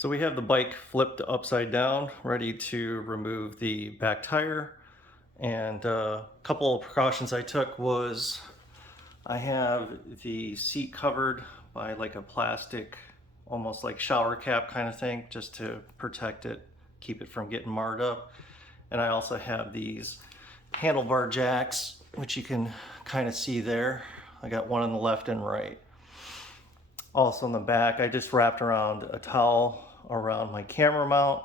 So we have the bike flipped upside down, ready to remove the back tire. And a couple of precautions I took was I have the seat covered by like a plastic, almost like shower cap kind of thing, just to protect it, keep it from getting marred up. And I also have these handlebar jacks, which you can kind of see there. I got one on the left and right. Also in the back, I just wrapped around a towel around my camera mount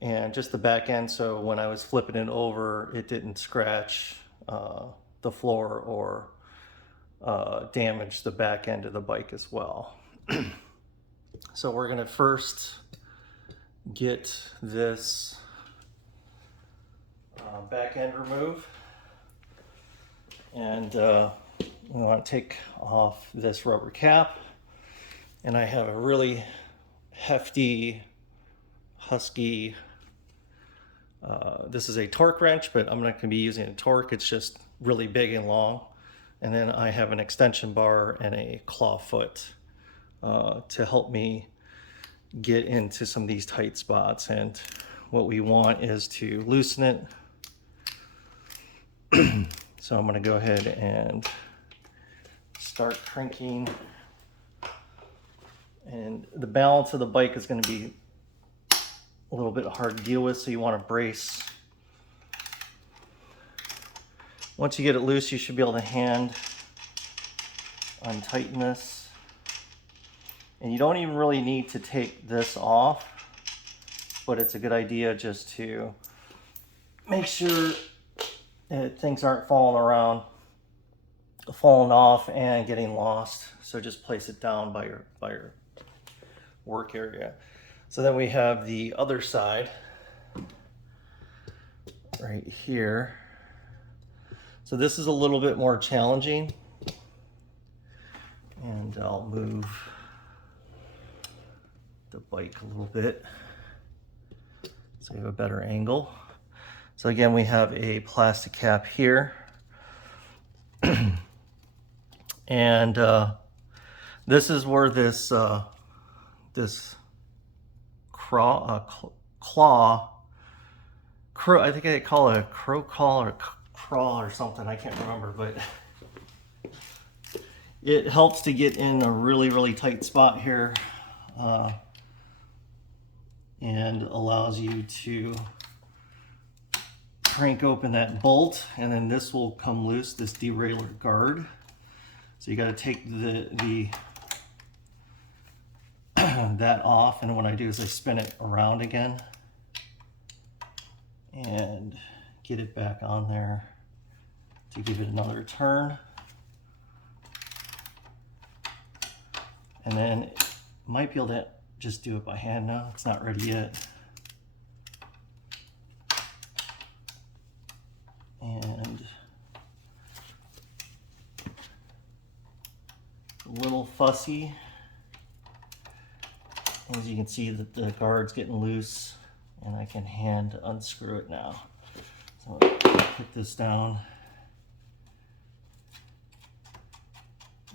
and just the back end, so when I was flipping it over, it didn't scratch the floor or damage the back end of the bike as well. So we're gonna first get this back end removed, and we want to take off this rubber cap. And I have a really hefty, husky, this is a torque wrench, but I'm not going to be using a torque. It's just really big and long. And then I have an extension bar and a claw foot to help me get into some of these tight spots. And what we want is to loosen it. So I'm going to go ahead and start cranking. And the balance of the bike is going to be a little bit hard to deal with, so you want to brace. Once you get it loose, you should be able to hand untighten this. And you don't even really need to take this off, but it's a good idea just to make sure that things aren't falling off and getting lost. So just place it down by your work area. So then we have the other side right here. So this is a little bit more challenging, and I'll move the bike a little bit so you have a better angle. So again, we have a plastic cap here. And this is where this claw, I think they call it a crow claw or crawl or something, I can't remember, but it helps to get in a really tight spot here, and allows you to crank open that bolt, and then this will come loose, this derailleur guard. So you got to take the that off, and what I do is I spin it around again and get it back on there to give it another turn. And then might be able to just do it by hand now. It's not ready yet. And a little fussy. As you can see that the guard's getting loose, and I can hand unscrew it now. So I'm gonna put this down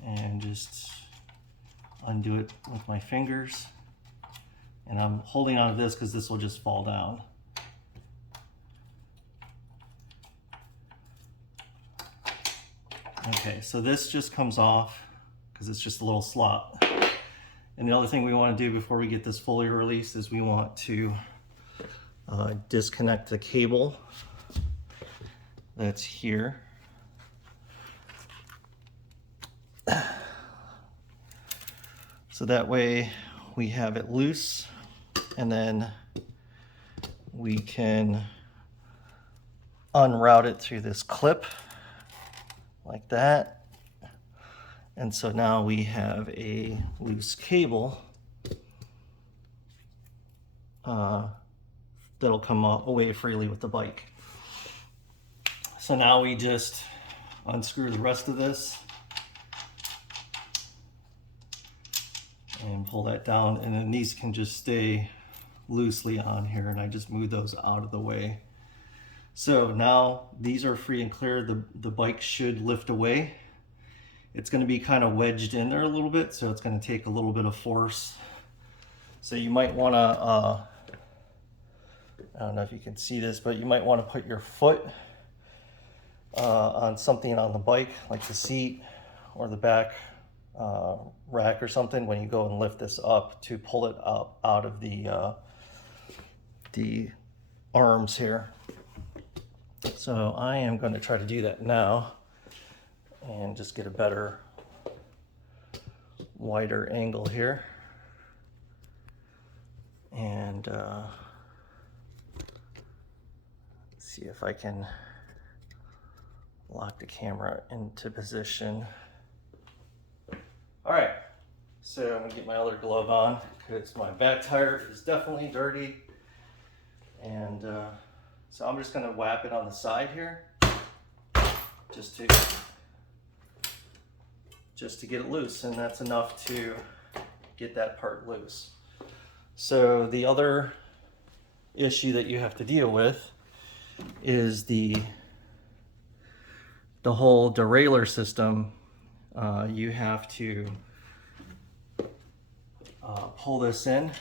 and just undo it with my fingers. And I'm holding on to this because this will just fall down. Okay, so this just comes off because it's just a little slot. And the other thing we want to do before we get this fully released is we want to disconnect the cable that's here. So that way we have it loose, and then we can unroute it through this clip like that. And so now we have a loose cable that'll come away freely with the bike. So now we just unscrew the rest of this and pull that down, and then these can just stay loosely on here, and I just move those out of the way. So now these are free and clear. The bike should lift away. It's going to be kind of wedged in there a little bit, so it's going to take a little bit of force So you might want to, I don't know if you can see this, but you might want to put your foot on something on the bike, like the seat or the back rack or something, when you go and lift this up to pull it up out of the arms here. So I am going to try to do that now and just get a better, wider angle here. And see if I can lock the camera into position. All right, so I'm gonna get my other glove on because my back tire is definitely dirty. And so I'm just gonna whap it on the side here just to get it loose, and that's enough to get that part loose. So the other issue that you have to deal with is the whole derailleur system. You have to pull this in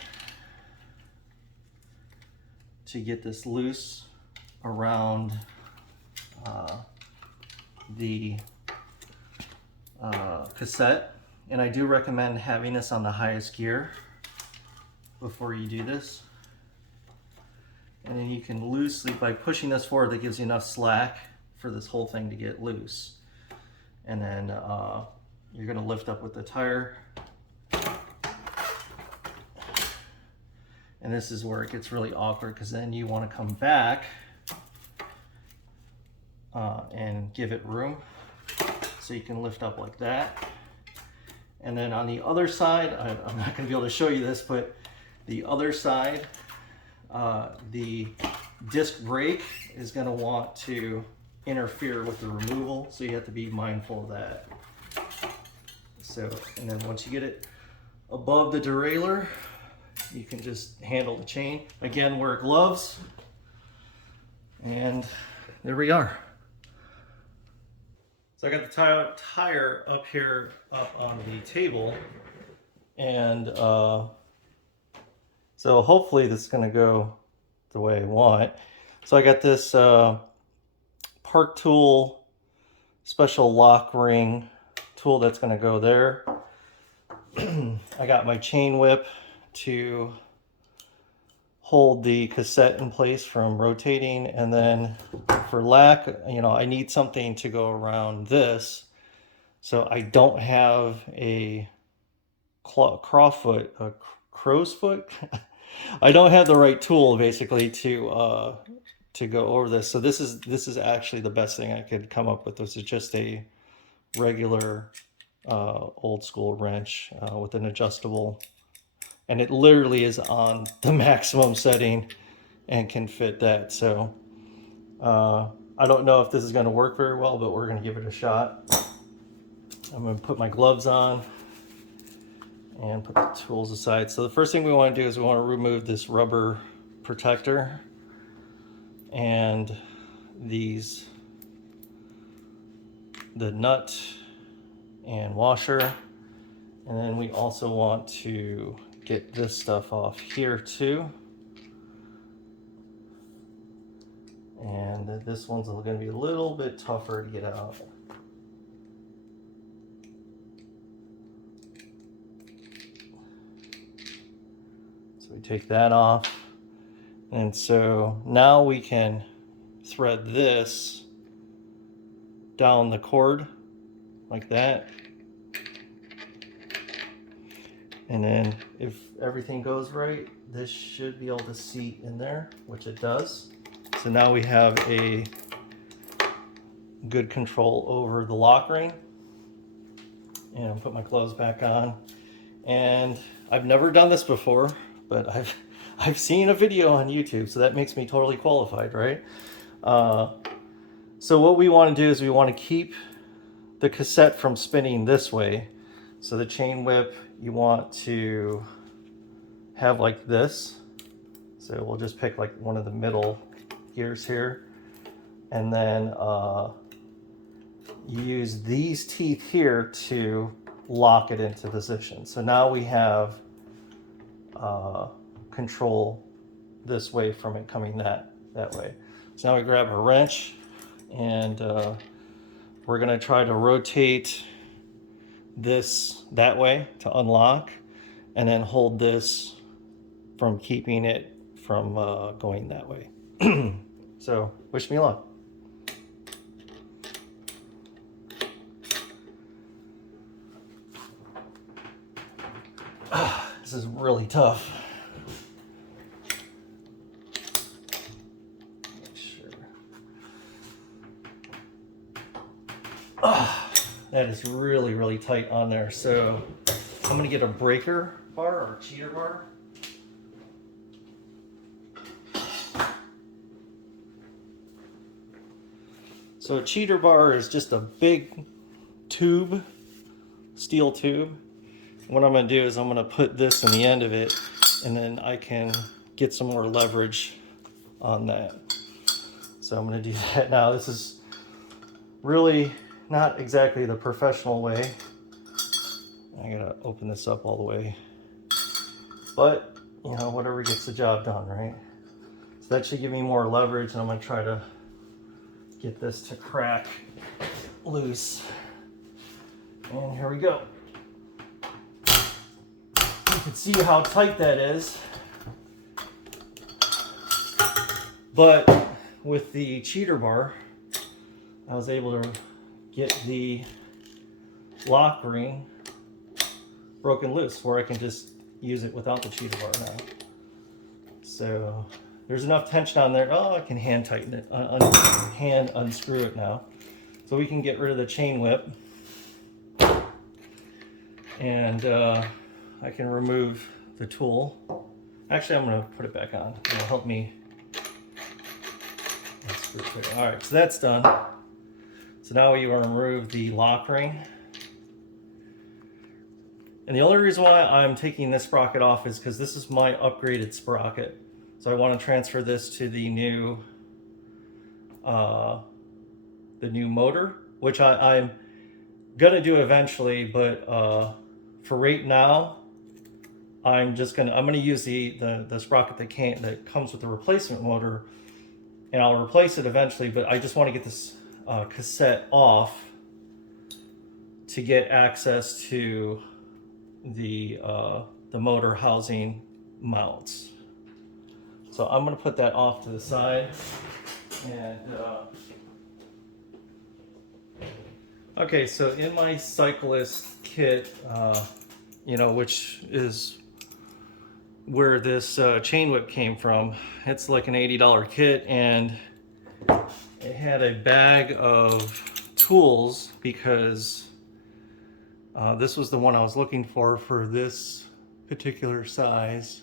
to get this loose around the cassette, and I do recommend having this on the highest gear before you do this. And then you can loosely, by pushing this forward, that gives you enough slack for this whole thing to get loose. And then you're going to lift up with the tire. And this is where it gets really awkward, because then you want to come back and give it room. So you can lift up like that. And then on the other side, I'm not going to be able to show you this, but the other side, the disc brake is going to want to interfere with the removal, so you have to be mindful of that. So, and then once you get it above the derailleur, you can just handle the chain. Again, wear gloves, and there we are. So I got the tire up here, up on the table, and so hopefully this is going to go the way I want. So I got this Park Tool special lock ring tool that's going to go there. I got my chain whip to hold the cassette in place from rotating, and then for lack, I need something to go around this. So I don't have a crow's foot. I don't have the right tool basically to go over this. So this is actually the best thing I could come up with. This is just a regular old school wrench with an adjustable, and it literally is on the maximum setting and can fit that. So I don't know if this is going to work very well, but we're going to give it a shot. I'm going to put my gloves on and put the tools aside. So the first thing we want to do is we want to remove this rubber protector and the nut and washer. And then we also want to get this stuff off here too. And this one's going to be a little bit tougher to get out. So we take that off. And so now we can thread this down the cord like that. And then if everything goes right, this should be able to seat in there, which it does. So now we have a good control over the lock ring. And I'll put my gloves back on. And I've never done this before, but I've seen a video on YouTube, so that makes me totally qualified, right? So what we want to do is we want to keep the cassette from spinning this way. So the chain whip you want to have like this. So we'll just pick like one of the middle gears here, and then you use these teeth here to lock it into position. So now we have control this way from it coming that way. So now we grab a wrench and we're going to try to rotate this that way to unlock, and then hold this from keeping it from going that way. So wish me luck. This is really tough. Make sure. That is really, really tight on there. So I'm gonna get a breaker bar or a cheater bar. So a cheater bar is just a big tube, steel tube. What I'm going to do is I'm going to put this in the end of it, and then I can get some more leverage on that. So I'm going to do that now. This is really not exactly the professional way. I got to open this up all the way. But, you know, whatever gets the job done, right? So that should give me more leverage, and I'm going to try to get this to crack loose. And here we go. You can see how tight that is. But with the cheater bar, I was able to get the lock ring broken loose where I can just use it without the cheater bar now. So there's enough tension on there. Oh, I can hand tighten it, hand unscrew it now. So we can get rid of the chain whip. And I can remove the tool. Actually, I'm gonna put it back on. It'll help me. All right, so that's done. So now you want to remove the lock ring. And the only reason why I'm taking this sprocket off is because this is my upgraded sprocket. So I want to transfer this to the new motor, which I'm gonna do eventually, but for right now, I'm gonna use the sprocket that comes with the replacement motor, and I'll replace it eventually. But I just want to get this cassette off to get access to the motor housing mounts. So I'm going to put that off to the side. And okay, so in my cyclist kit, you know, which is where this chain whip came from, it's like an $80 kit, and it had a bag of tools because this was the one I was looking for this particular size.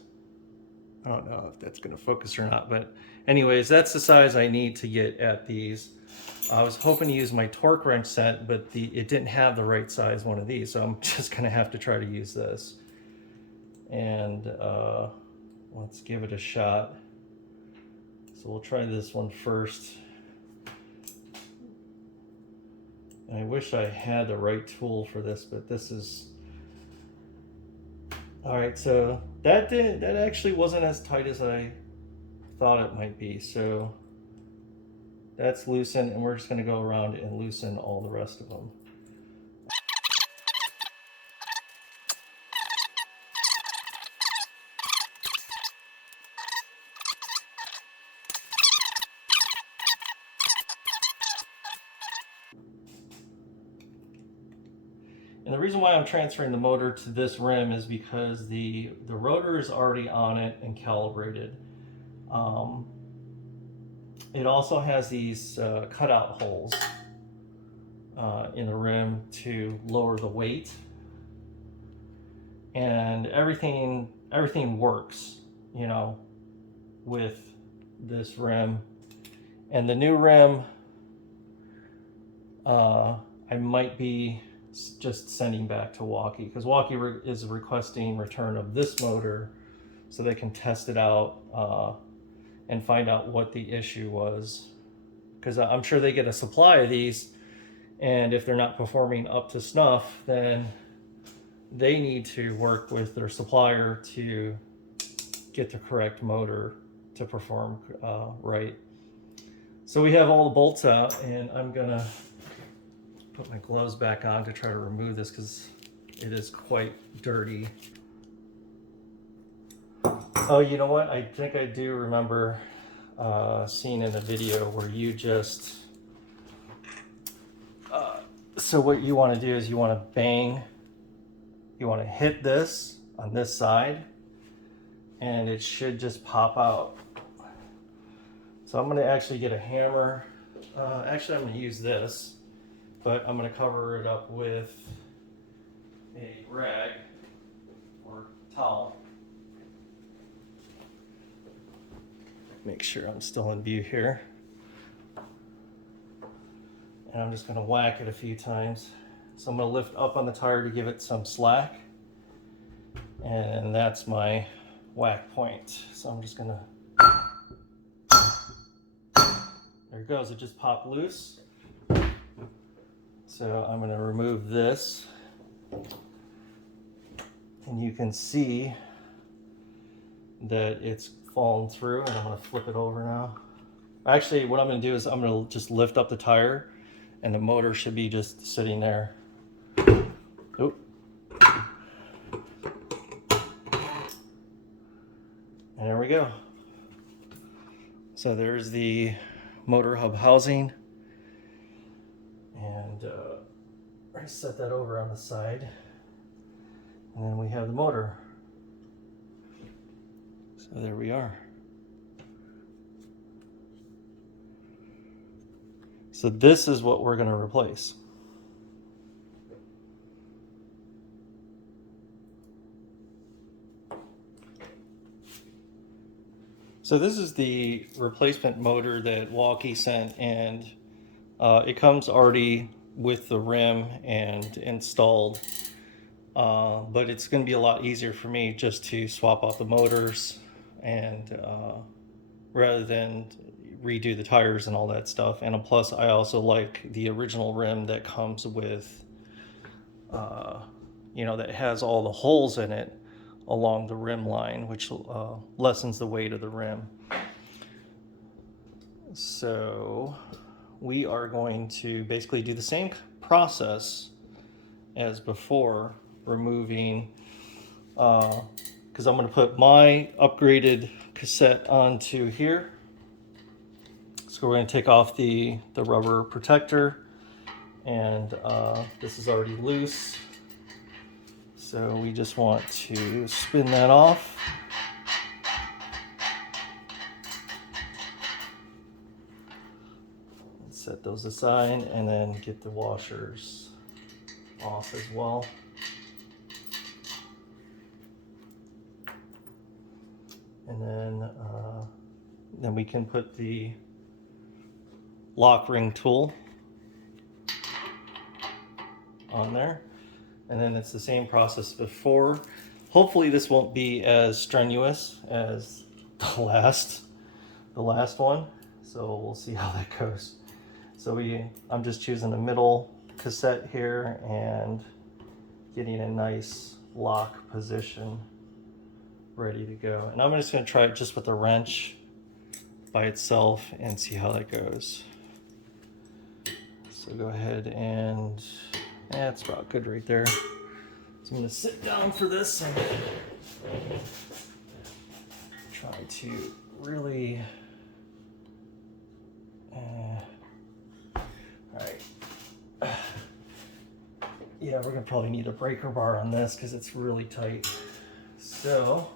I don't know if that's going to focus or not, but anyways, that's the size I need to get at these. I was hoping to use my torque wrench set, but it didn't have the right size one of these, so I'm just going to have to try to use this. And let's give it a shot. So we'll try this one first. I wish I had the right tool for this, but this is... All right, so that actually wasn't as tight as I thought it might be. So that's loosened, and we're just going to go around and loosen all the rest of them. And the reason why I'm transferring the motor to this rim is because the rotor is already on it and calibrated. It also has these cutout holes in the rim to lower the weight. And everything works, you know, with this rim. And the new rim, I might be just sending back to WALLKE, because WALLKE is requesting return of this motor so they can test it out and find out what the issue was, because I'm sure they get a supply of these, and if they're not performing up to snuff, then they need to work with their supplier to get the correct motor to perform right. So we have all the bolts out, and I'm gonna put my gloves back on to try to remove this because it is quite dirty. Oh, you know what? I think I do remember seeing in a video where you just, so what you want to do is you want to bang, you want to hit this on this side, and it should just pop out. So I'm going to actually get a hammer. Actually, I'm going to use this, but I'm going to cover it up with a rag or towel. Make sure I'm still in view here. And I'm just going to whack it a few times. So I'm going to lift up on the tire to give it some slack. And that's my whack point. So I'm just going to, there it goes, it just popped loose. So I'm going to remove this. And you can see that it's fallen through, and I'm going to flip it over now. Actually, what I'm going to do is I'm going to just lift up the tire, and the motor should be just sitting there. Oop. And there we go. So there's the motor hub housing, and I set that over on the side, and then we have the motor. So there we are. So this is what we're going to replace. So this is the replacement motor that WALLKE sent, and it comes already with the rim and installed, but it's going to be a lot easier for me just to swap out the motors and rather than redo the tires and all that stuff. And plus I also like the original rim that comes with you know, that has all the holes in it along the rim line, which lessens the weight of the rim. So we are going to basically do the same process as before, removing, because I'm going to put my upgraded cassette onto here. So we're going to take off the rubber protector, and this is already loose. So we just want to spin that off. Set those aside, and then get the washers off as well. And then we can put the lock ring tool on there. And then it's the same process before. Hopefully this won't be as strenuous as the last one. So we'll see how that goes. So I'm just choosing the middle cassette here and getting a nice lock position ready to go. And I'm just going to try it just with a wrench by itself and see how that goes. So go ahead and that's about good right there. So I'm going to sit down for this and try to really alright. Yeah, we're going to probably need a breaker bar on this because it's really tight. So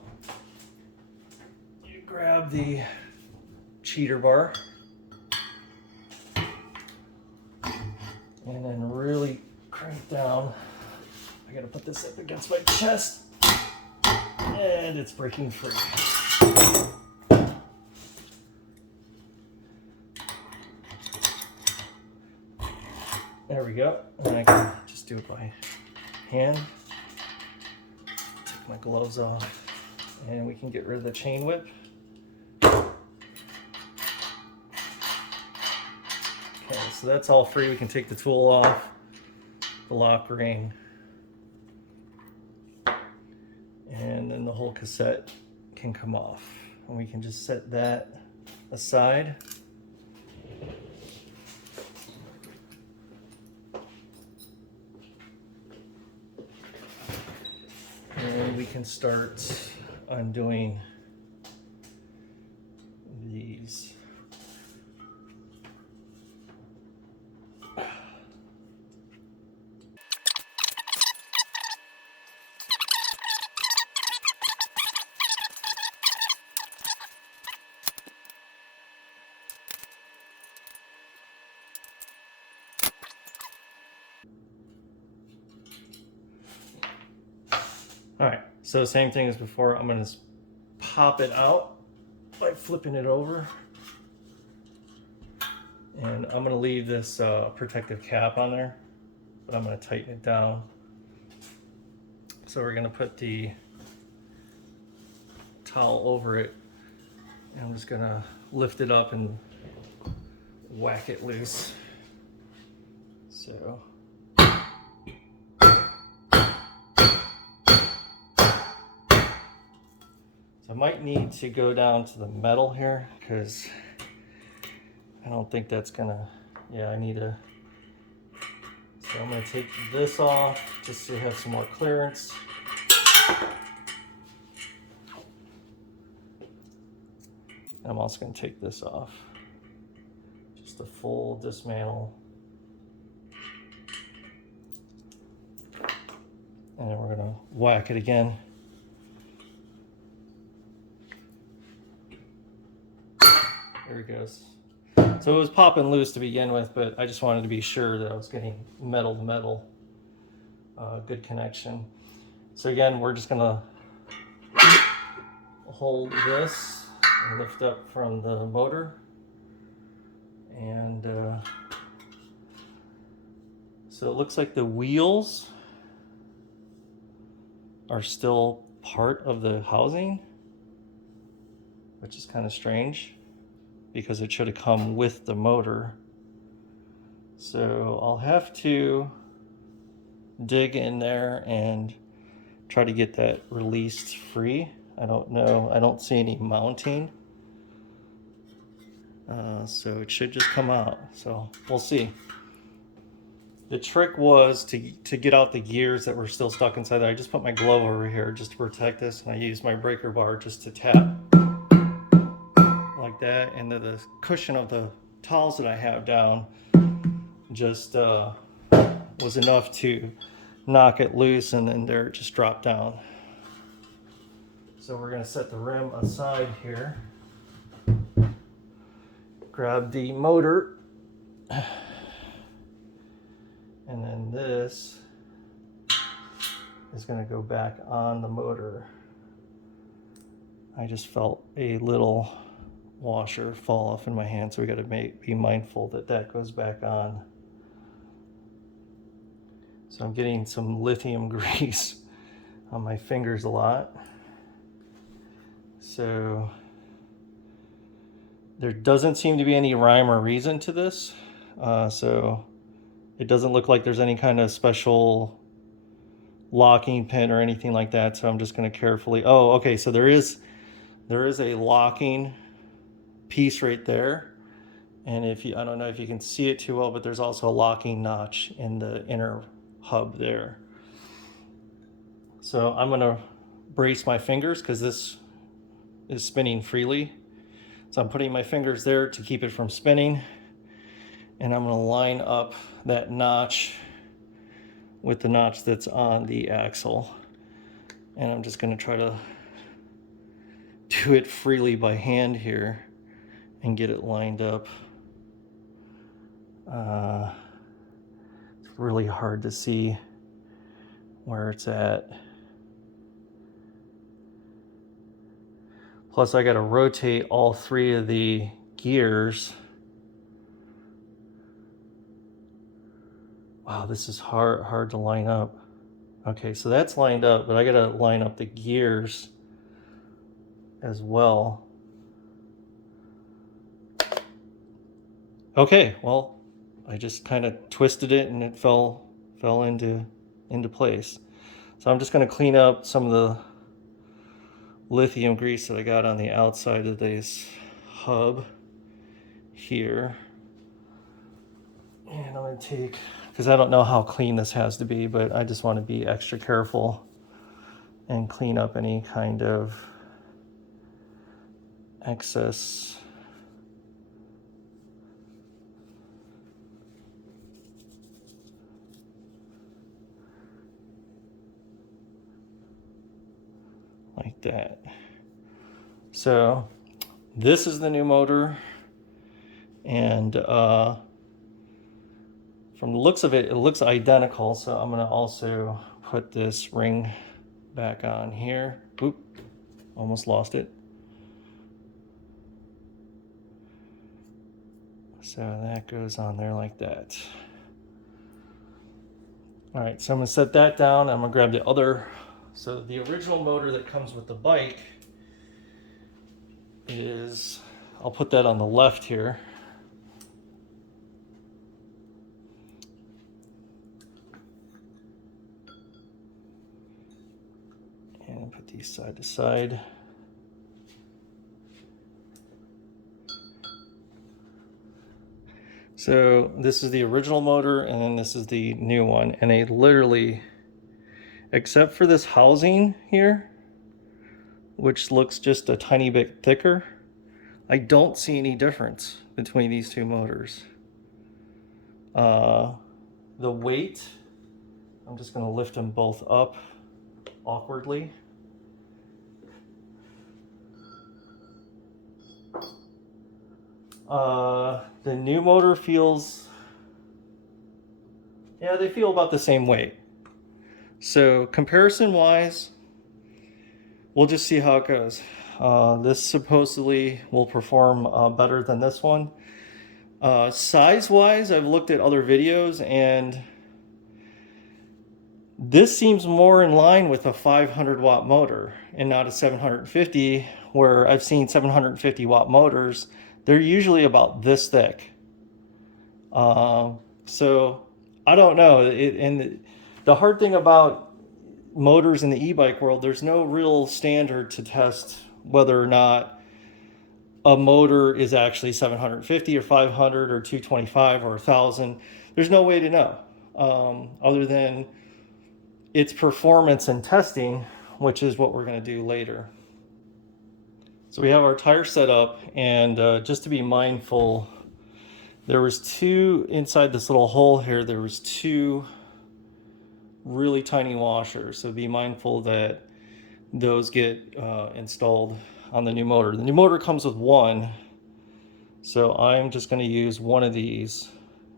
you grab the cheater bar and then really crank down. I gotta put this up against my chest, and it's breaking free. There we go. And I can just do it by hand. Take my gloves off, and we can get rid of the chain whip. Okay, so that's all free. We can take the tool off, the lock ring, and then the whole cassette can come off. And we can just set that aside. And we can start undoing these. All right, so same thing as before. I'm gonna pop it out by flipping it over. And I'm gonna leave this protective cap on there, but I'm gonna tighten it down. So we're gonna put the towel over it, and I'm just gonna lift it up and whack it loose. So. I might need to go down to the metal here because I don't think that's gonna, yeah, I need to. So I'm gonna take this off just to have some more clearance. I'm also gonna take this off. Just a full dismantle. And then we're gonna whack it again. There it goes. So it was popping loose to begin with, but I just wanted to be sure that I was getting metal to metal, good connection. So again, we're just gonna hold this and lift up from the motor. And so it looks like the wheels are still part of the housing, which is kind of strange, because it should have come with the motor. So I'll have to dig in there and try to get that released free. I don't know, I don't see any mounting. So it should just come out, so we'll see. The trick was to get out the gears that were still stuck inside there. I just put my glove over here just to protect this, and I used my breaker bar just to tap like that, and the cushion of the towels that I have down just was enough to knock it loose, and then there it just dropped down. So we're going to set the rim aside here, grab the motor, and then this is going to go back on the motor. I just felt a little washer fall off in my hand, so we got to be mindful that that goes back on. So I'm getting some lithium grease on my fingers a lot. So there doesn't seem to be any rhyme or reason to this. So it doesn't look like there's any kind of special locking pin or anything like that. So I'm just going to carefully, oh, okay. So there is a locking piece right there, and if you, I don't know if you can see it too well, but there's also a locking notch in the inner hub there. So I'm going to brace my fingers because this is spinning freely, so I'm putting my fingers there to keep it from spinning, and I'm going to line up that notch with the notch that's on the axle, and I'm just going to try to do it freely by hand here and get it lined up. It's really hard to see where it's at. Plus I got to rotate all three of the gears. Wow, this is hard to line up. Okay, so that's lined up, but I got to line up the gears as well. Okay, well, I just kind of twisted it and it fell into place. So I'm just going to clean up some of the lithium grease that I got on the outside of this hub here. And I'm going to take, because I don't know how clean this has to be, but I just want to be extra careful and clean up any kind of excess like that. So this is the new motor, and from the looks of it, it looks identical. So I'm going to also put this ring back on here. Oop, almost lost it. So that goes on there like that. All right, so I'm gonna set that down. I'm gonna grab the other. So the original motor that comes with the bike is, I'll put that on the left here. And put these side to side. So this is the original motor, and then this is the new one. And they literally, except for this housing here, which looks just a tiny bit thicker, I don't see any difference between these two motors. The weight, I'm just going to lift them both up awkwardly. The new motor feels, yeah, they feel about the same weight. So comparison wise, we'll just see how it goes. This supposedly will perform better than this one. Size wise, I've looked at other videos, and this seems more in line with a 500 watt motor and not a 750, where I've seen 750 watt motors. They're usually about this thick. So I don't know. And the hard thing about motors in the e-bike world, there's no real standard to test whether or not a motor is actually 750 or 500 or 225 or 1000. There's no way to know, other than its performance and testing, which is what we're going to do later. So we have our tire set up, and just to be mindful, there was two inside this little hole here. There was two really tiny washers. So be mindful that those get installed on the new motor. The new motor comes with one, so I'm just going to use one of these.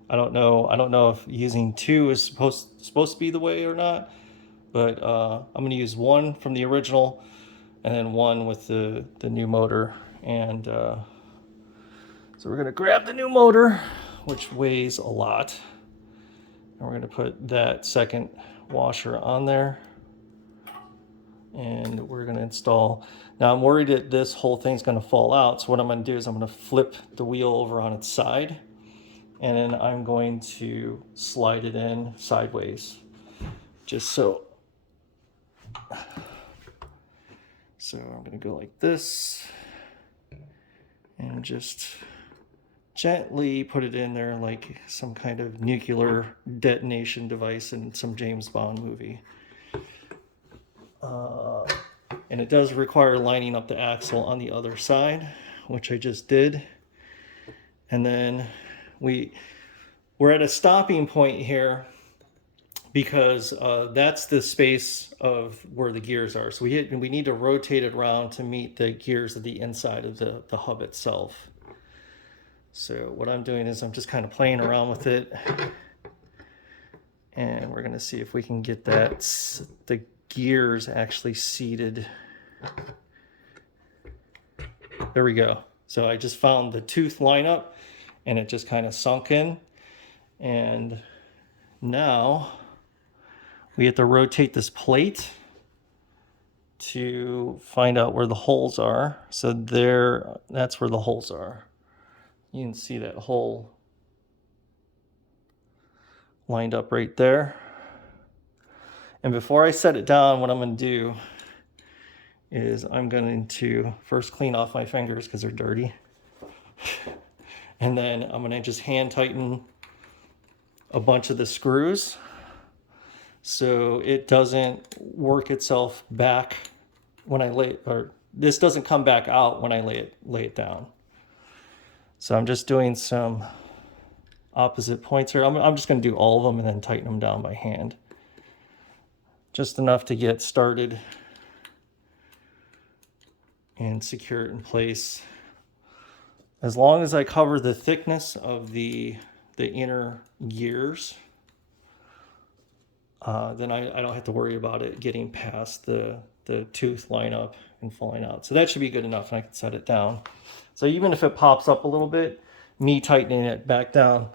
I don't know if using two is supposed to be the way or not, but I'm going to use one from the original and then one with the new motor. And so we're going to grab the new motor, which weighs a lot, and we're going to put that second washer on there, and we're going to install. Now I'm worried that this whole thing's going to fall out, so what I'm going to do is I'm going to flip the wheel over on its side, and then I'm going to slide it in sideways, just so. So I'm going to go like this and just gently put it in there like some kind of nuclear detonation device in some James Bond movie. And it does require lining up the axle on the other side, which I just did. And then we're at a stopping point here, because that's the space of where the gears are. So we need to rotate it around to meet the gears of the inside of the hub itself. So what I'm doing is I'm just kind of playing around with it, and we're going to see if we can get the gears actually seated. There we go. So I just found the tooth lineup, and it just kind of sunk in. And now we have to rotate this plate to find out where the holes are. So that's where the holes are. You can see that hole lined up right there. And before I set it down, what I'm going to do is I'm going to first clean off my fingers because they're dirty. And then I'm going to just hand tighten a bunch of the screws so it doesn't work itself back when I lay, or this doesn't come back out when I lay it down. So I'm just doing some opposite points here. I'm just going to do all of them and then tighten them down by hand. Just enough to get started and secure it in place. As long as I cover the thickness of the inner gears, then I don't have to worry about it getting past the tooth lineup and falling out. So that should be good enough, and I can set it down. So even if it pops up a little bit, me tightening it back down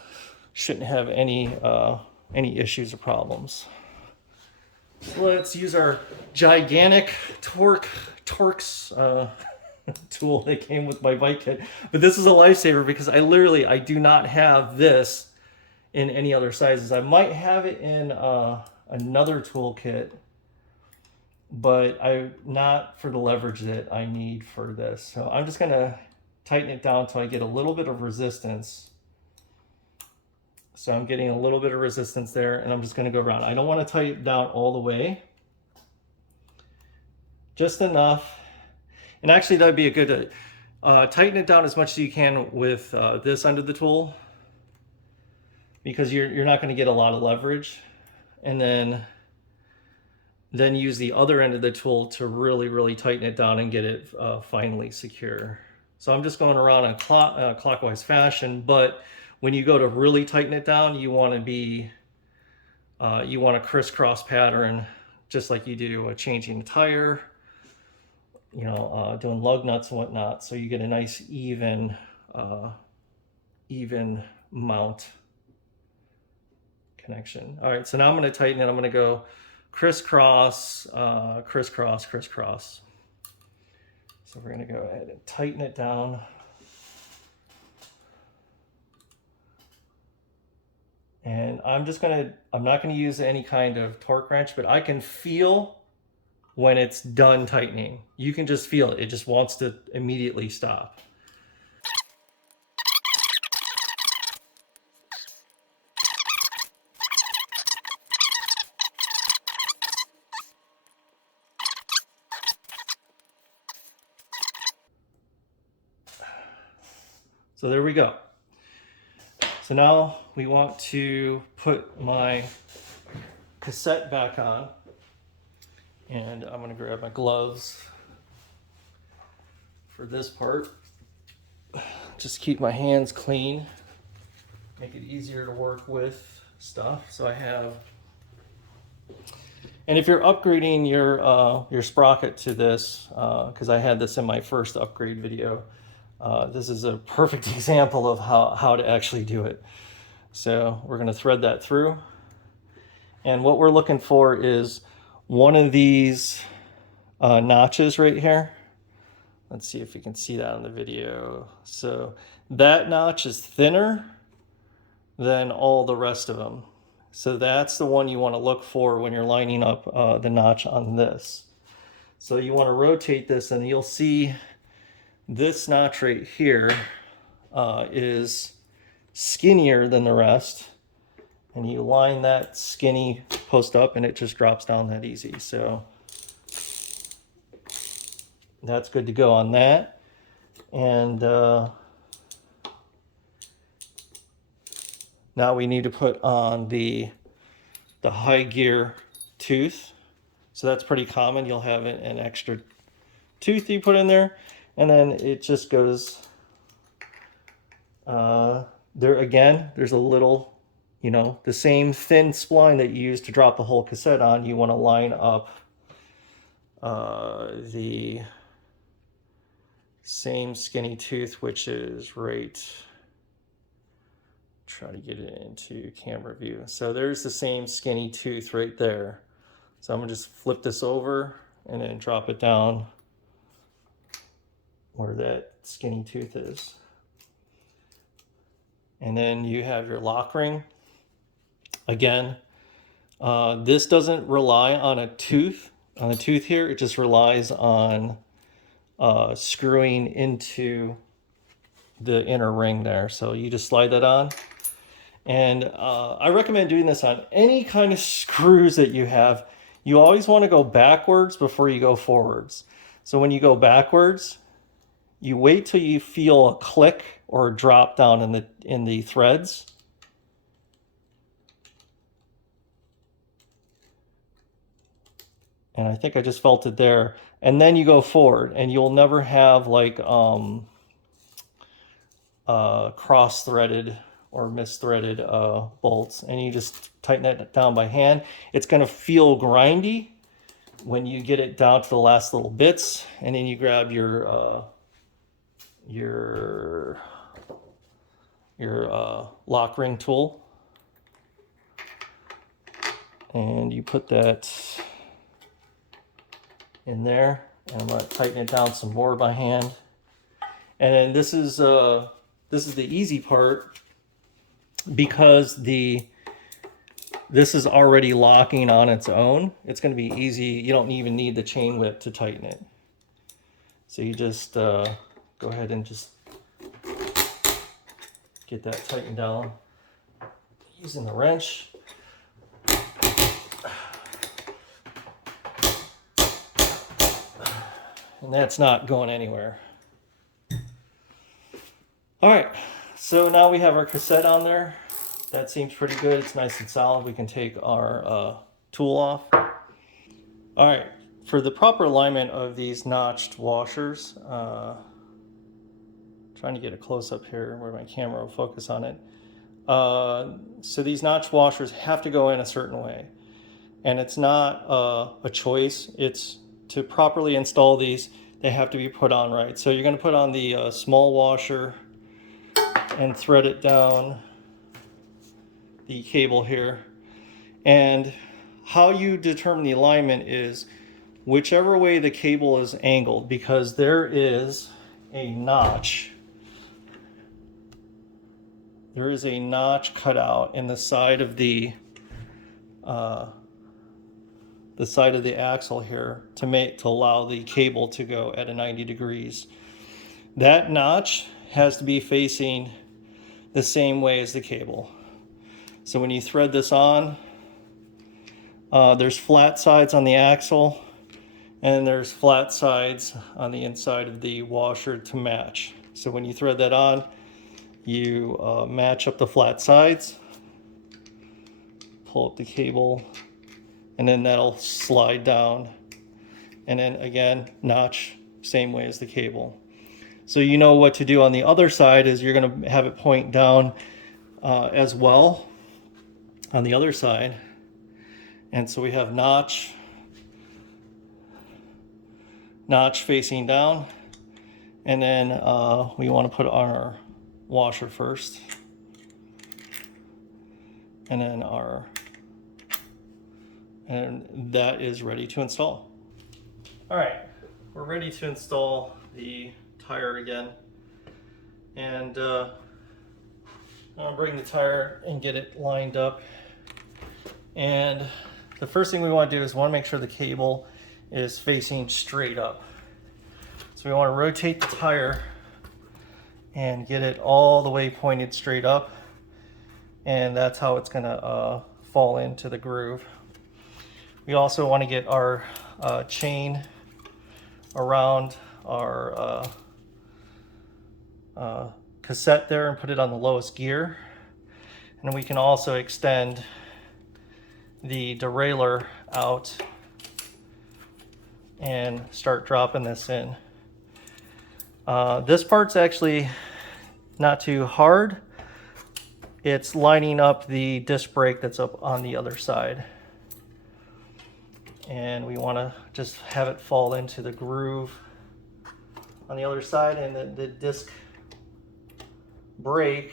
shouldn't have any issues or problems. So let's use our gigantic Torx tool that came with my bike kit. But this is a lifesaver because I do not have this in any other sizes. I might have it in another tool kit, but not for the leverage that I need for this. So I'm just gonna tighten it down until I get a little bit of resistance. So I'm getting a little bit of resistance there, and I'm just gonna go around. I don't wanna tighten it down all the way, just enough. And actually that'd be a good, tighten it down as much as you can with this end of the tool, because you're not gonna get a lot of leverage. And then use the other end of the tool to really tighten it down and get it finally secure. So I'm just going around in clockwise fashion, but when you go to really tighten it down, you want a crisscross pattern, just like you do changing a tire, doing lug nuts and whatnot. So you get a nice even mount connection. All right, so now I'm going to tighten it. I'm going to go crisscross, crisscross, crisscross. So we're going to go ahead and tighten it down. And I'm not going to use any kind of torque wrench, but I can feel when it's done tightening. You can just feel it. It just wants to immediately stop. So there we go. So now we want to put my cassette back on, and I'm going to grab my gloves for this part. Just keep my hands clean, make it easier to work with stuff. So I have, and if you're upgrading your sprocket to this, because I had this in my first upgrade video, this is a perfect example of how to actually do it. So we're going to thread that through. And what we're looking for is one of these notches right here. Let's see if you can see that on the video. So that notch is thinner than all the rest of them. So that's the one you want to look for when you're lining up the notch on this. So you want to rotate this, and you'll see this notch right here is skinnier than the rest, and you line that skinny post up and it just drops down that easy. So that's good to go on that. And now we need to put on the high gear tooth. So that's pretty common. You'll have an extra tooth you put in there, and then it just goes there again. There's a little, the same thin spline that you use to drop the whole cassette on. You want to line up the same skinny tooth, which is right, try to get it into camera view. So there's the same skinny tooth right there. So I'm gonna just flip this over and then drop it down where that skinny tooth is. And then you have your lock ring. Again, this doesn't rely on a tooth on the tooth here. It just relies on screwing into the inner ring there. So you just slide that on. And I recommend doing this on any kind of screws that you have. You always want to go backwards before you go forwards. So when you go backwards, you wait till you feel a click or a drop down in the threads. And I think I just felt it there. And then you go forward, and you'll never have like cross-threaded or mis-threaded bolts. And you just tighten that down by hand. It's going to feel grindy when you get it down to the last little bits, and then you grab your lock ring tool, and you put that in there, and I'm going to tighten it down some more by hand. And then this is the easy part, because this is already locking on its own. It's going to be easy. You don't even need the chain whip to tighten it. So you just go ahead and just get that tightened down using the wrench. And that's not going anywhere. All right, so now we have our cassette on there. That seems pretty good. It's nice and solid. We can take our tool off. All right, for the proper alignment of these notched washers, trying to get a close-up here where my camera will focus on it. So these notch washers have to go in a certain way. And it's not a choice. It's to properly install these, they have to be put on right. So you're going to put on the small washer and thread it down the cable here. And how you determine the alignment is whichever way the cable is angled, because there is a notch. There is a notch cut out in the side of the axle here to allow the cable to go at a 90 degrees. That notch has to be facing the same way as the cable. So when you thread this on, there's flat sides on the axle, and there's flat sides on the inside of the washer to match. So when you thread that on, you match up the flat sides, pull up the cable, and then that'll slide down. And then again, notch, same way as the cable. So you know what to do on the other side is you're going to have it point down as well on the other side. And so we have notch facing down, and then we want to put on our washer first, and then and that is ready to install. All right, we're ready to install the tire again, and I'll bring the tire and get it lined up. And the first thing we want to do is we want to make sure the cable is facing straight up. So we want to rotate the tire and get it all the way pointed straight up, and that's how it's going to fall into the groove. We also want to get our chain around our cassette there and put it on the lowest gear. And we can also extend the derailleur out and start dropping this in. This part's actually not too hard. It's lining up the disc brake that's up on the other side. And we want to just have it fall into the groove on the other side, and the disc brake,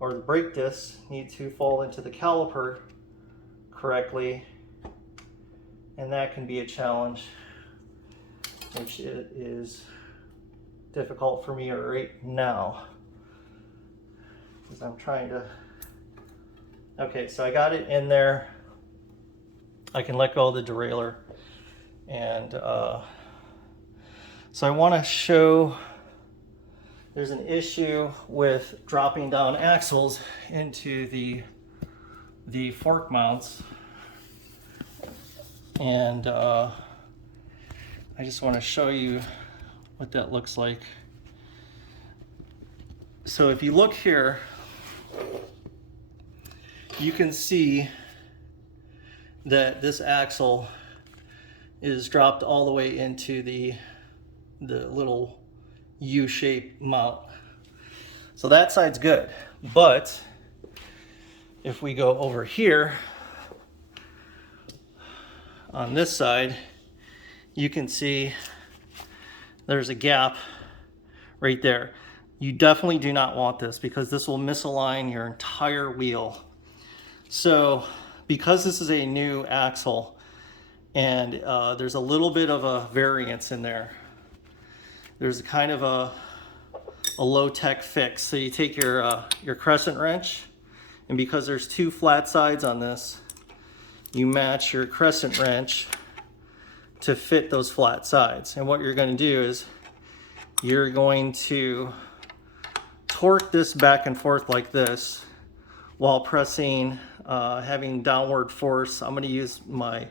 or the brake discs, need to fall into the caliper correctly, and that can be a challenge, which it is difficult for me right now because I'm trying to. Okay, so I got it in there. I can let go of the derailleur. And so I want to show there's an issue with dropping down axles into the fork mounts. And I just want to show you what that looks like. So if you look here, you can see that this axle is dropped all the way into the little U-shaped mount. So that side's good. But if we go over here on this side, you can see there's a gap right there. You definitely do not want this because this will misalign your entire wheel. So because this is a new axle and there's a little bit of a variance in there, there's kind of a low-tech fix. So you take your crescent wrench, and because there's two flat sides on this, you match your crescent wrench to fit those flat sides. And what you're going to do is you're going to torque this back and forth like this while pressing, having downward force. I'm going to use my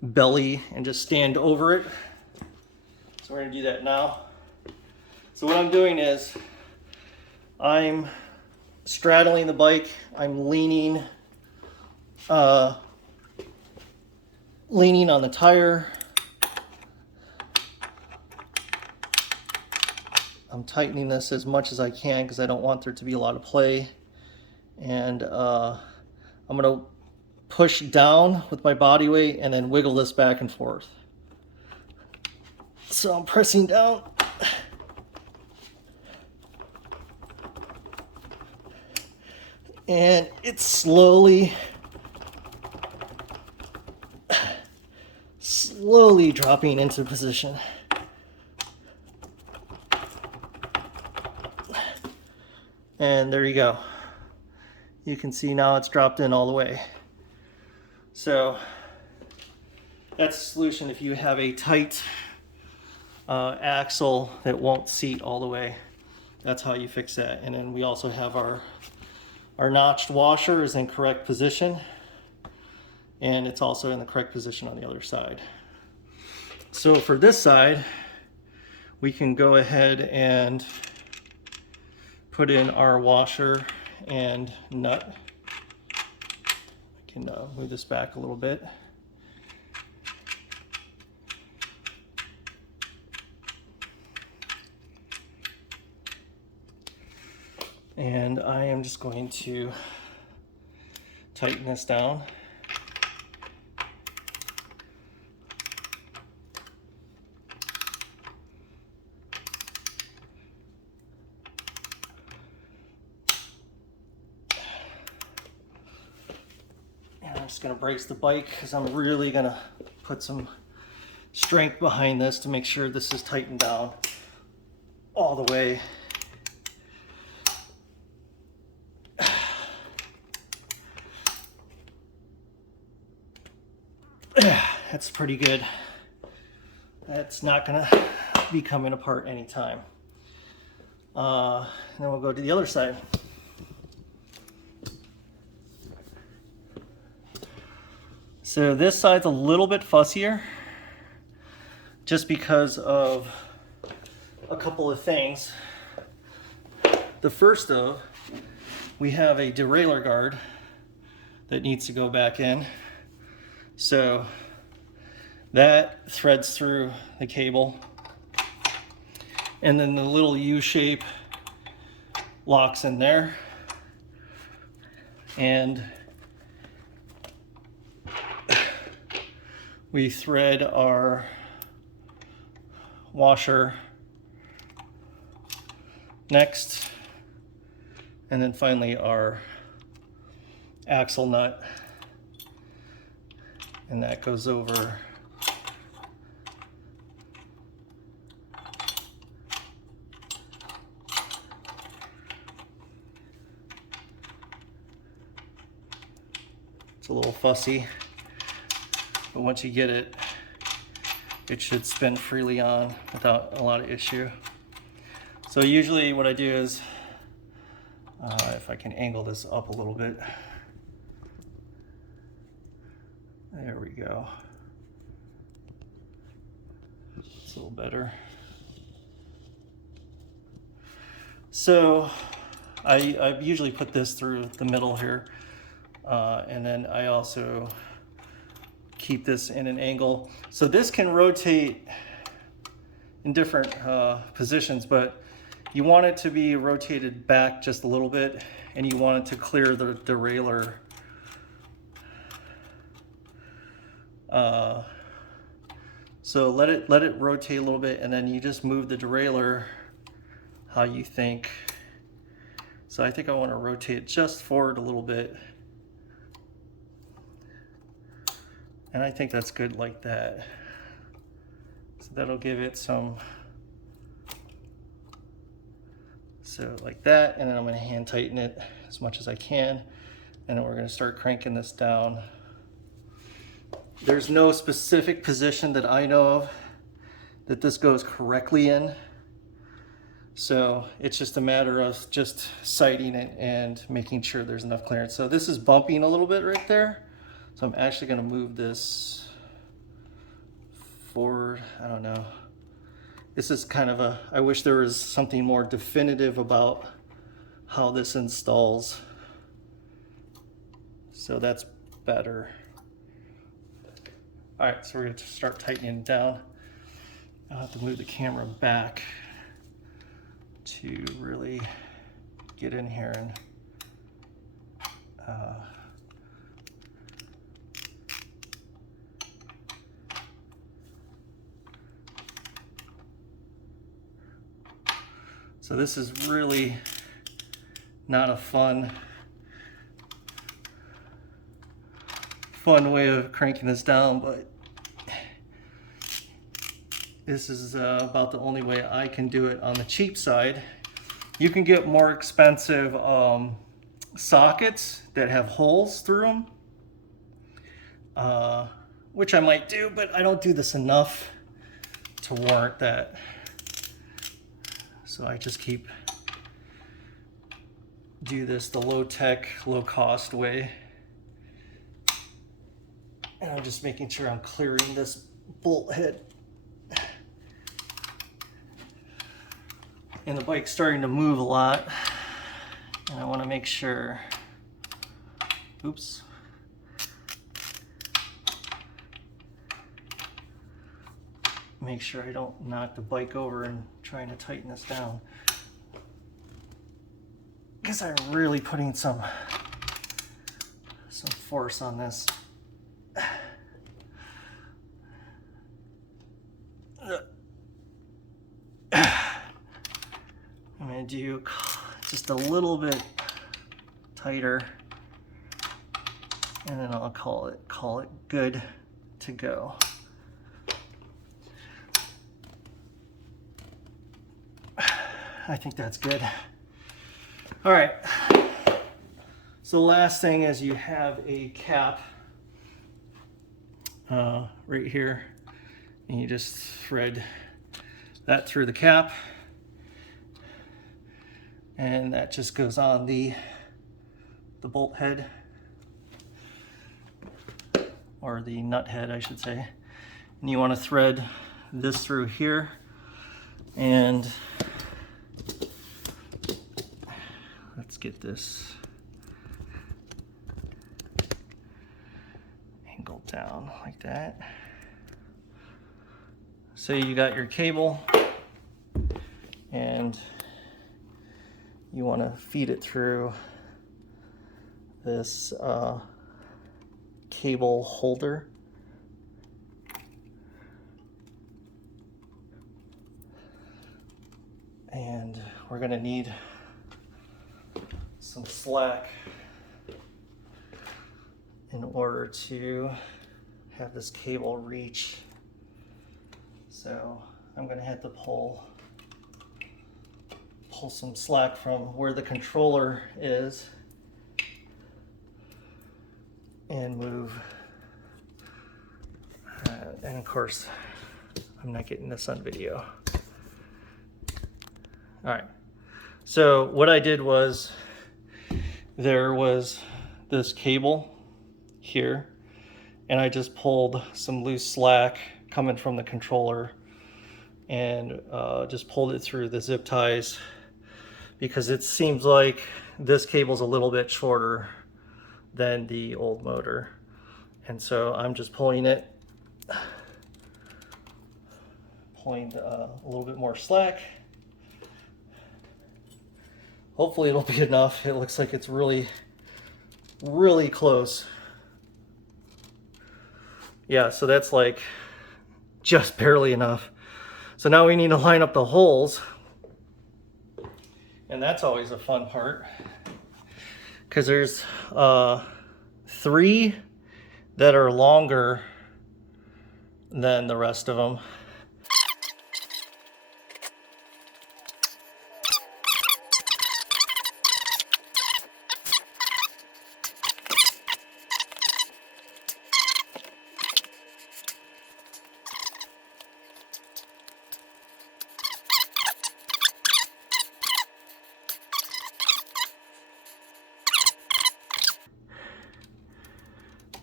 belly and just stand over it. So we're going to do that now. So what I'm doing is I'm straddling the bike. I'm leaning on the tire. I'm tightening this as much as I can because I don't want there to be a lot of play. And I'm going to push down with my body weight and then wiggle this back and forth. So I'm pressing down. And it's slowly dropping into position. And there you go. You can see now it's dropped in all the way. So that's a solution if you have a tight axle that won't seat all the way. That's how you fix that. And then we also have our notched washer is in correct position, and it's also in the correct position on the other side. So for this side, we can go ahead and put in our washer and nut. I can move this back a little bit. And I am just going to tighten this down. And I'm just going to brace the bike because I'm really going to put some strength behind this to make sure this is tightened down all the way. That's pretty good. That's not gonna be coming apart anytime. And then we'll go to the other side. So this side's a little bit fussier just because of a couple of things. The first of, we have a derailleur guard that needs to go back in. So that threads through the cable, and then the little U-shape locks in there, and we thread our washer next, and then finally our axle nut, and that goes over a little fussy. but once you get it, it should spin freely on without a lot of issue. So usually what I do is, if I can angle this up a little bit, there we go. It's a little better. So I usually put this through the middle here, and then I also keep this in an angle. So this can rotate in different positions, but you want it to be rotated back just a little bit, and you want it to clear the derailleur. So let it rotate a little bit, and then you just move the derailleur how you think. So I think I want to rotate just forward a little bit. And I think that's good like that. So that'll give it some, so like that, and then I'm going to hand tighten it as much as I can, and then we're going to start cranking this down. There's no specific position that I know of that this goes correctly in, so it's just a matter of just sighting it and making sure there's enough clearance. So this is bumping a little bit right there, so I'm actually going to move this forward. I don't know. This is kind of a, I wish there was something more definitive about how this installs. So that's better. All right, so we're going to start tightening it down. I'll have to move the camera back to really get in here and so this is really not a fun way of cranking this down, but this is about the only way I can do it on the cheap side. You can get more expensive sockets that have holes through them, which I might do, but I don't do this enough to warrant that. So I just do this the low-tech, low-cost way. And I'm just making sure I'm clearing this bolt head. And the bike's starting to move a lot, and I want to make sure, oops, make sure I don't knock the bike over and trying to tighten this down. I guess I'm really putting some force on this. I'm going to do just a little bit tighter, and then I'll call it good to go. I think that's good. All right. So the last thing is you have a cap right here, and you just thread that through the cap, and that just goes on the bolt head, or the nut head I should say. And you want to thread this through here, and let's get this angled down like that. So you got your cable, and you want to feed it through this cable holder. And we're going to need some slack in order to have this cable reach. So I'm going to have to pull some slack from where the controller is and move And of course, I'm not getting this on video. All right, so what I did was, there was this cable here, and I just pulled some loose slack coming from the controller and just pulled it through the zip ties, because it seems like this cable's a little bit shorter than the old motor. And so I'm just pulling a little bit more slack. Hopefully it'll be enough. It looks like it's really, really close. Yeah, so that's like just barely enough. So now we need to line up the holes. And that's always a fun part, because there's 3 that are longer than the rest of them.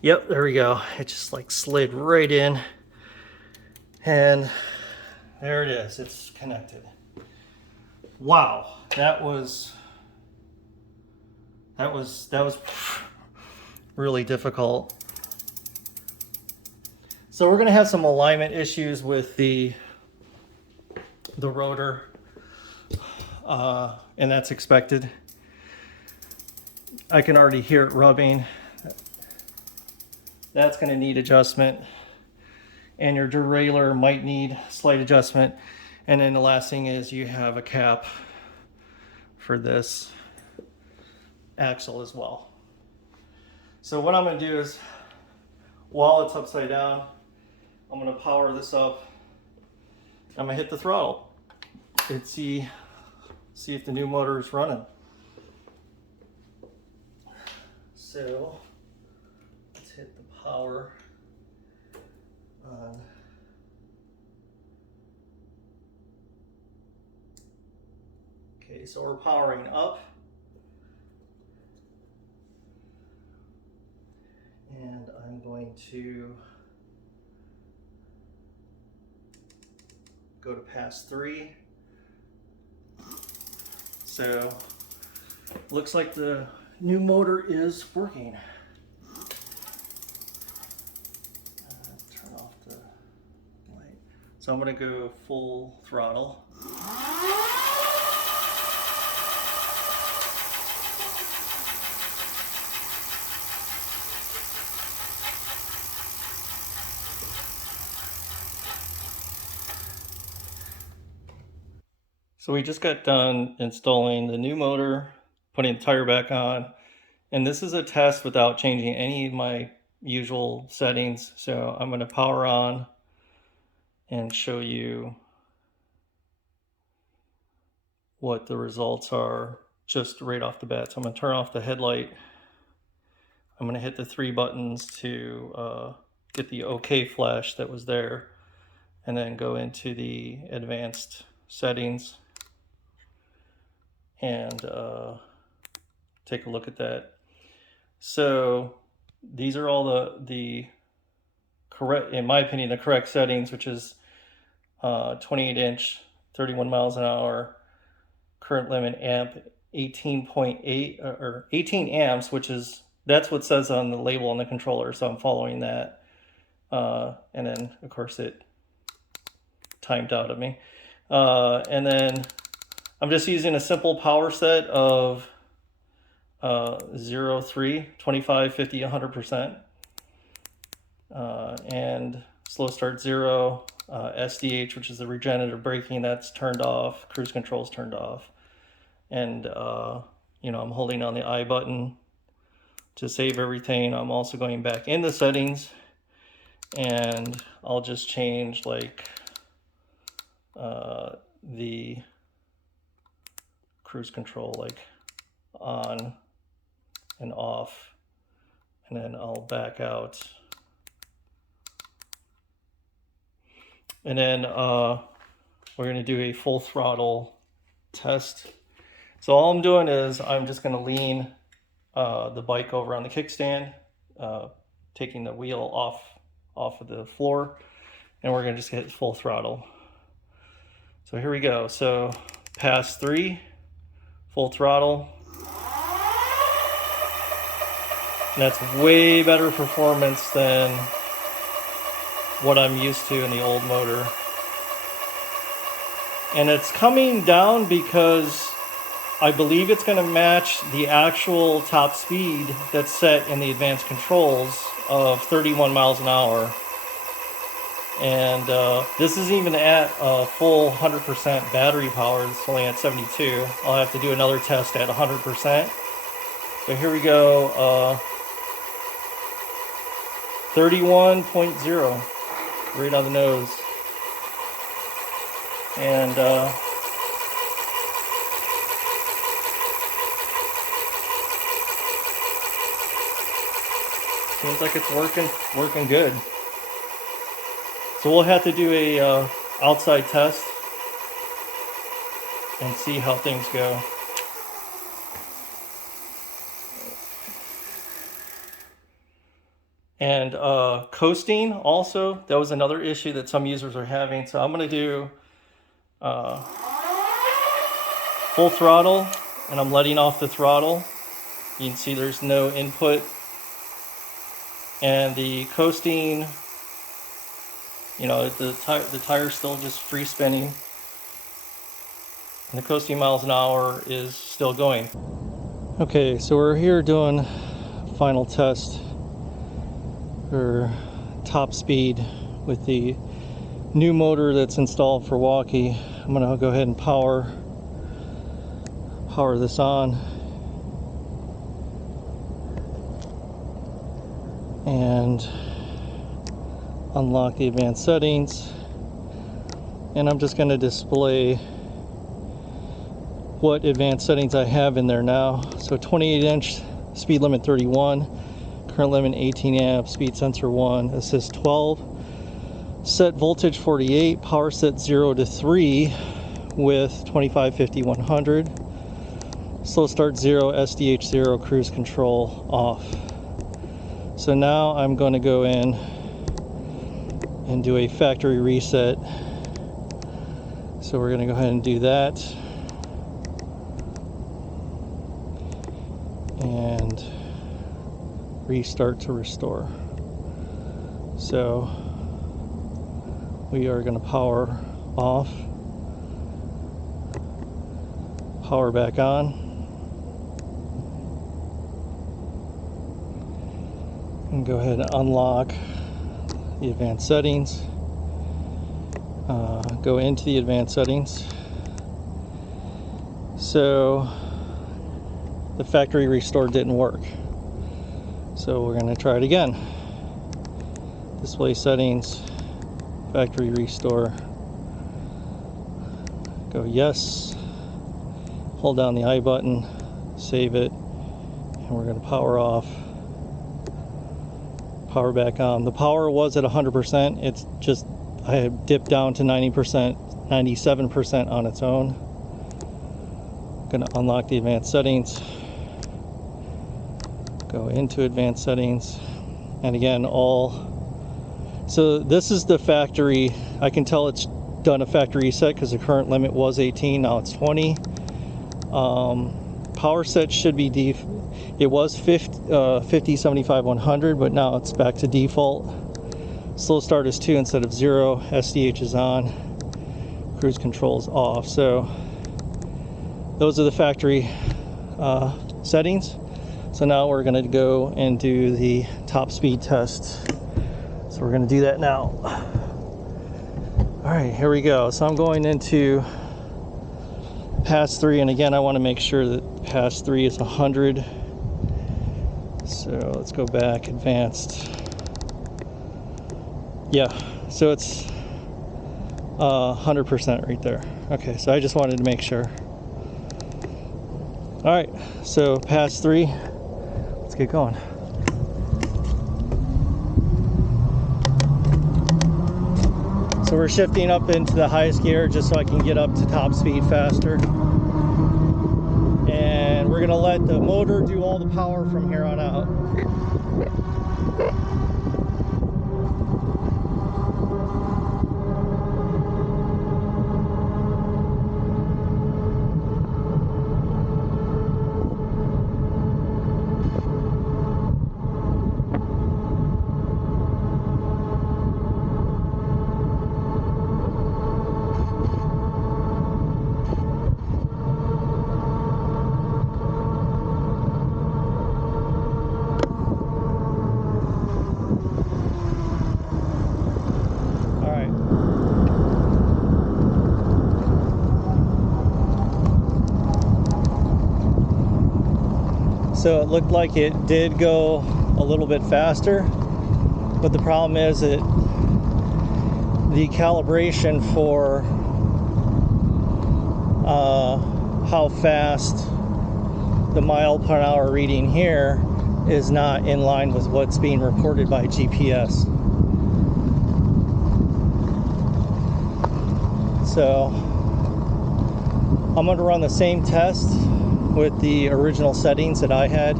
Yep, there we go. It just like slid right in, and there it is. It's connected. Wow, that was really difficult. So we're gonna have some alignment issues with the rotor, and that's expected. I can already hear it rubbing. That's going to need adjustment, and your derailleur might need slight adjustment. And then the last thing is you have a cap for this axle as well. So what I'm going to do is, while it's upside down, I'm going to power this up. I'm going to hit the throttle and see if the new motor is running. So let's hit the power on. Okay, so we're powering up. And I'm going to go to pass 3. So looks like the new motor is working. Turn off the light. So I'm going to go full throttle. So we just got done installing the new motor, putting the tire back on, and this is a test without changing any of my usual settings. So I'm going to power on and show you what the results are just right off the bat. So I'm going to turn off the headlight. I'm going to hit the 3 buttons to get the OK flash that was there, and then go into the advanced settings and take a look at that. So these are all the correct, in my opinion, the correct settings, which is 28-inch, 31 miles an hour, current limit amp 18.8 or 18 amps, which is, that's what says on the label on the controller. So I'm following that. And then of course it timed out of me. And then I'm just using a simple power set of 0, 3, 25, 50, 100%. And slow start 0, SDH, which is the regenerative braking, that's turned off, cruise control's turned off. And, you know, I'm holding on the I button to save everything. I'm also going back in the settings, and I'll just change like the cruise control, like on and off, and then I'll back out And then we're going to do a full throttle test. So all I'm doing is I'm just going to lean the bike over on the kickstand, taking the wheel off of the floor, and we're going to just hit full throttle. So here we go. So pass 3, full throttle. And that's way better performance than what I'm used to in the old motor. And it's coming down because I believe it's going to match the actual top speed that's set in the advanced controls of 31 miles an hour. And this isn't even at a full 100% battery power. It's only at 72. I'll have to do another test at 100%. But here we go. 31.0, right on the nose. And seems like it's working good. So we'll have to do a outside test and see how things go. And coasting also, that was another issue that some users are having. So I'm going to do full throttle, and I'm letting off the throttle. You can see there's no input. And the coasting, you know, the tire's still just free spinning. And the coasting miles an hour is still going. Okay, so we're here doing final test for top speed with the new motor that's installed for WALLKE. I'm gonna go ahead and power this on, and unlock the advanced settings, and I'm just gonna display what advanced settings I have in there now. So 28-inch, speed limit 31, current limit 18 amp, speed sensor 1, assist 12, set voltage 48, power set 0 to 3 with 25, 50, 100, slow start 0, SDH 0, cruise control off. So now I'm going to go in and do a factory reset. So we're going to go ahead and do that. And restart to restore. So we are going to power off, power back on, and go ahead and unlock the advanced settings. Go into the advanced settings. So the factory restore didn't work. So we're going to try it again. Display settings, factory restore. Go yes. Hold down the I button, save it, and we're going to power off. Power back on. The power was at 100%. It's just I have dipped down to 90%, 97% on its own. Going to unlock the advanced settings. Go into advanced settings, and again so this is the factory. I can tell it's done a factory reset because the current limit was 18, now it's 20. Power set should be it was 50, 75, 100, but now it's back to default. Slow start is 2 instead of 0. SDH is on. Cruise control is off. So those are the factory settings. So now we're going to go and do the top speed test. So we're going to do that now. All right, here we go. So I'm going into pass 3, and again I want to make sure that pass 3 is 100. So let's go back, advanced. Yeah, so it's 100% right there. Okay, so I just wanted to make sure. All right, so pass 3. Let's get going. So So we're shifting up into the highest gear just so I can get up to top speed faster. And we're gonna let the motor do all the power from here on out. So it looked like it did go a little bit faster, but the problem is that the calibration for how fast the mile per hour reading here is not in line with what's being reported by GPS. So I'm going to run the same test with the original settings that I had,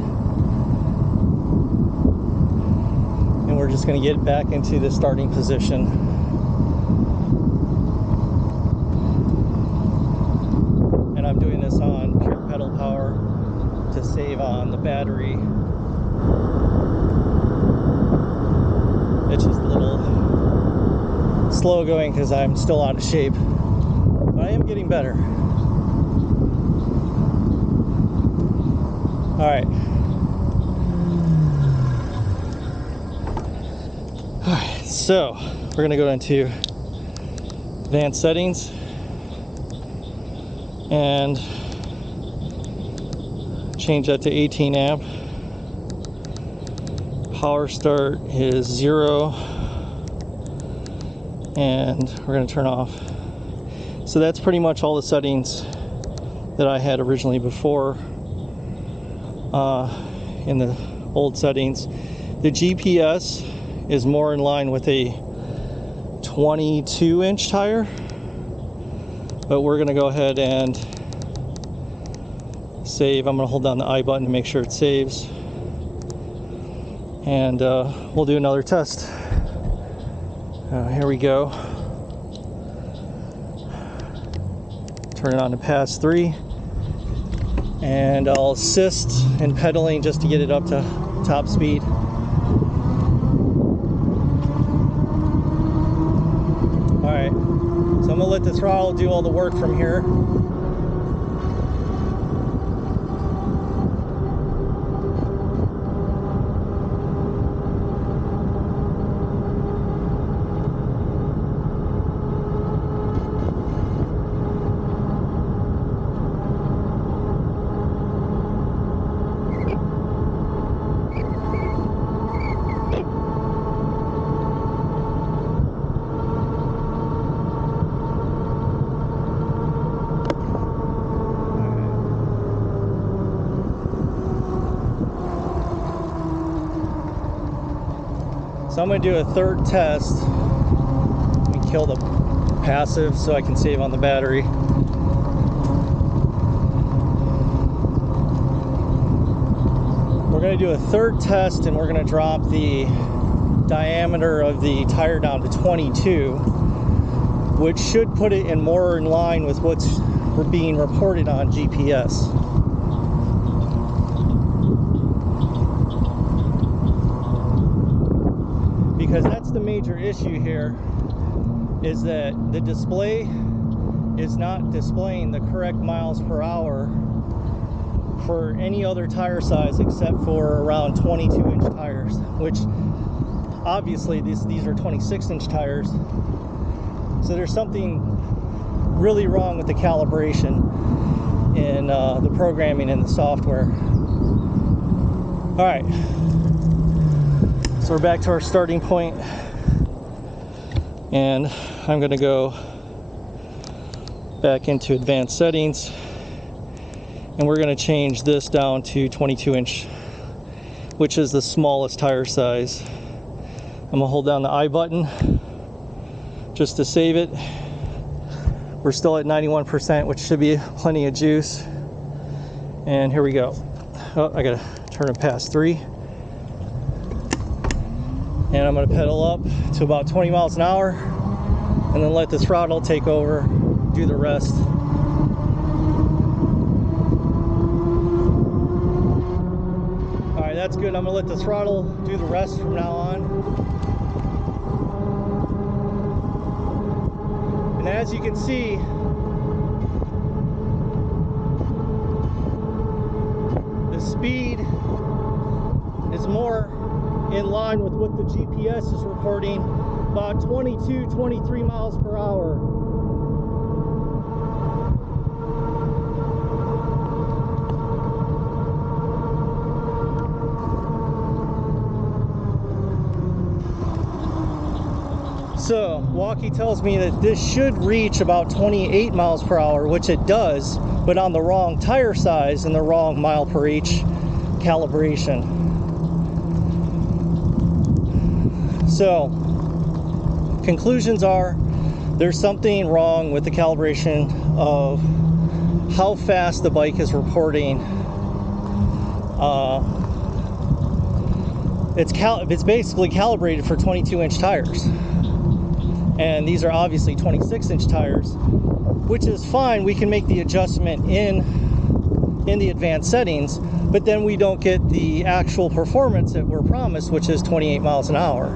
and we're just going to get back into the starting position. And I'm doing this on pure pedal power to save on the battery. It's just a little slow going because I'm still out of shape, but I am getting better. All right. All right, so we're gonna go into advanced settings and change that to 18 amp. Power start is 0, and we're gonna turn off. So that's pretty much all the settings that I had originally before. In the old settings. The GPS is more in line with a 22-inch tire, but we're going to go ahead and save. I'm going to hold down the I button to make sure it saves, and we'll do another test. Here we go. Turn it on to pass 3. And I'll assist in pedaling just to get it up to top speed. All right, so I'm gonna let the throttle do all the work from here. So I'm going to do a third test. Let me kill the passive so I can save on the battery. We're going to do a third test, and we're going to drop the diameter of the tire down to 22, which should put it in more in line with what's being reported on GPS. Because that's the major issue here, is that the display is not displaying the correct miles per hour for any other tire size except for around 22-inch tires, which obviously these are 26-inch tires. So there's something really wrong with the calibration in the programming and the software. All right. So we're back to our starting point, and I'm going to go back into advanced settings, and we're going to change this down to 22-inch, which is the smallest tire size. I'm going to hold down the I button just to save it. We're still at 91%, which should be plenty of juice. And here we go. Oh, I gotta turn it past 3. And I'm gonna pedal up to about 20 miles an hour and then let the throttle take over, do the rest. All right, that's good. I'm gonna let the throttle do the rest from now on. And as you can see, the speed is more in line with what the GPS is reporting, about 22, 23 miles per hour. So WALLKE tells me that this should reach about 28 miles per hour, which it does, but on the wrong tire size and the wrong mile per each calibration. So conclusions are there's something wrong with the calibration of how fast the bike is reporting. It's basically calibrated for 22-inch tires. And these are obviously 26-inch tires, which is fine. We can make the adjustment in the advanced settings, but then we don't get the actual performance that we're promised, which is 28 miles an hour.